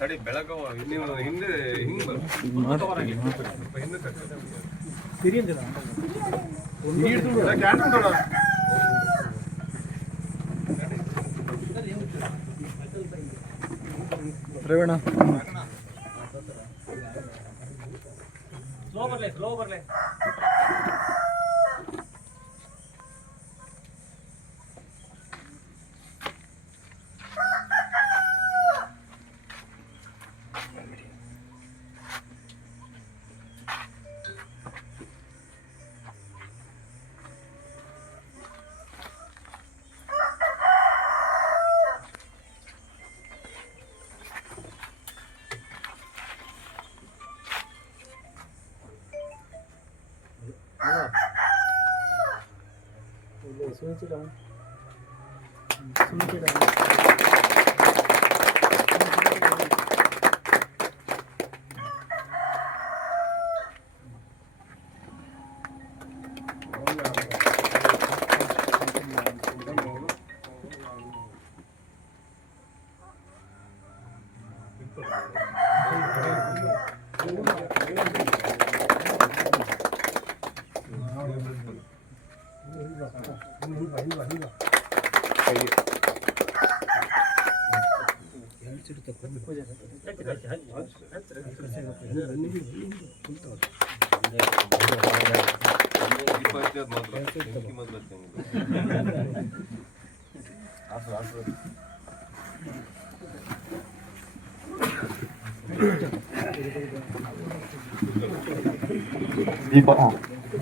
ತಡಿ ಬೆಳಗಾವ ನೀವು ಹಿಂದೆ ಹಿಂದೆ ಪ್ರವೀಣ ಸ್ಲೋ ಬರ್ಲೆ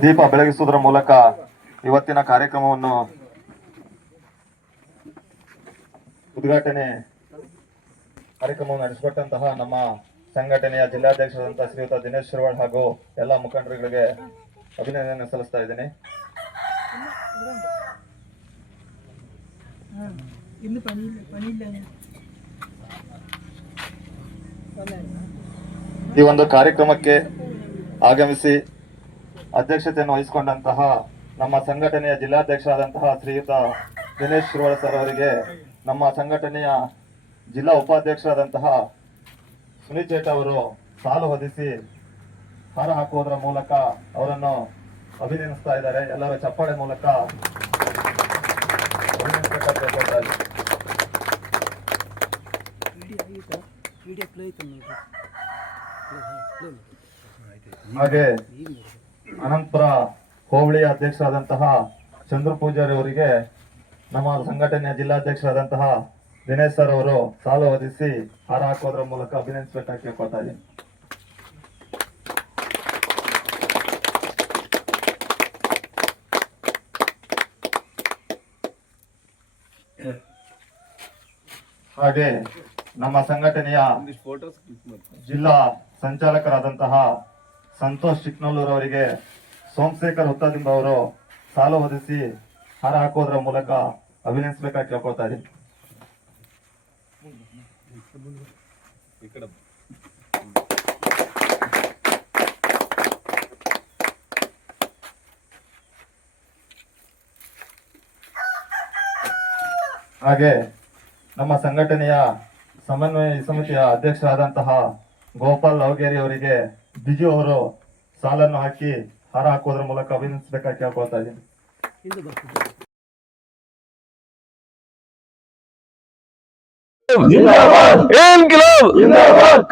ದೀಪ ಬೆಳಗಿಸುವುದರ ಮೂಲಕ ಇವತ್ತಿನ ಕಾರ್ಯಕ್ರಮವನ್ನು ಕಾರ್ಯಕ್ರಮವನ್ನು ನಡೆಸಿಕೊಟ್ಟಂತಹ ನಮ್ಮ ಸಂಘಟನೆಯ ಜಿಲ್ಲಾಧ್ಯಕ್ಷರಾದಂತಹ ಶ್ರೀಯುತ ದಿನೇಶ್ ಶಿರವಾಳ್ ಹಾಗೂ ಎಲ್ಲ ಮುಖಂಡರುಗಳಿಗೆ ಅಭಿನಂದನೆ ಸಲ್ಲಿಸ್ತಾ ಇದ್ದೀನಿ. ಈ ಒಂದು ಕಾರ್ಯಕ್ರಮಕ್ಕೆ ಆಗಮಿಸಿ ಅಧ್ಯಕ್ಷತೆಯನ್ನು ವಹಿಸಿಕೊಂಡಂತಹ ನಮ್ಮ ಸಂಘಟನೆಯ ಜಿಲ್ಲಾಧ್ಯಕ್ಷರಾದಂತಹ ಶ್ರೀಯುತ ದಿನೇಶ್ ಶಿರವಾಳ್ ಸರ್ ಅವರಿಗೆ, ನಮ್ಮ ಸಂಘಟನೆಯ ಜಿಲ್ಲಾ ಉಪಾಧ್ಯಕ್ಷರಾದಂತಹ ಸುನೀಲ್ ಚೇಟ್ ಅವರು ಸಾಲು ಹೊದಿಸಿ ಹಾರ ಹಾಕುವುದರ ಮೂಲಕ ಅವರನ್ನು ಅಭಿನಂದಿಸ್ತಾ ಇದ್ದಾರೆ. ಎಲ್ಲರ ಚಪ್ಪಾಳೆ ಮೂಲಕ ಹಾಗೆ ಅನಂತಪುರ ಹೋಬಳಿಯ ಅಧ್ಯಕ್ಷರಾದಂತಹ ಚಂದ್ರ ಪೂಜಾರಿ ಅವರಿಗೆ ನಮ್ಮ ಸಂಘಟನೆಯ ಜಿಲ್ಲಾಧ್ಯಕ್ಷರಾದಂತಹ ದಿನೇಶ್ ಸರ್ ಅವರು ಸಾಲು ಹೊದಿಸಿ ಹಾರ ಹಾಕೋದ್ರ ಮೂಲಕ ಅಭಿನಂದಿಸಬೇಕಾಗಿ ಕೇಳ್ಕೊತಾ ಇದ್ದೀನಿ. ಹಾಗೆ ನಮ್ಮ ಸಂಘಟನೆಯ ಜಿಲ್ಲಾ ಸಂಚಾಲಕರಾದಂತಹ ಸಂತೋಷ್ ಚಿಕ್ನಲ್ಲೂರ್ ಅವರಿಗೆ ಸೋಮಶೇಖರ್ ಹುತ್ತದಿಂದ ಅವರು ಸಾಲು ಹೊದಿಸಿ ಹಾರ ಹಾಕೋದ್ರ ಮೂಲಕ ಅಭಿನಂದಿಸಬೇಕಾಗಿ ಕೇಳ್ಕೊಳ್ತಾ ಇದ್ದೀನಿ. ಹಾಗೆ ನಮ್ಮ ಸಂಘಟನೆಯ ಸಮನ್ವಯ ಸಮಿತಿಯ ಅಧ್ಯಕ್ಷರಾದಂತಹ ಗೋಪಾಲ್ ಲವಗೇರಿ ಅವರಿಗೆ ಬಿಜು ಅವರು ಸಾಲನ್ನು ಹಾಕಿ ಹಾರ ಹಾಕೋದ್ರ ಮೂಲಕ ಅಭಿನಂದಿಸಬೇಕಾಗಿ ಕೇಳ್ಕೊಳ್ತಾ ಇದ್ದೀನಿ.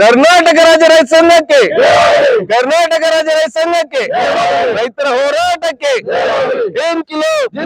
ಕರ್ನಾಟಕ ರಾಜ್ಯ ರೈತ ಸಂಘಕ್ಕೆ, ಕರ್ನಾಟಕ ರಾಜ್ಯ ರೈತ ಸಂಘಕ್ಕೆ, ರೈತರ ಹೋರಾಟಕ್ಕೆ ಇನ್ಕಿಲಾಬ್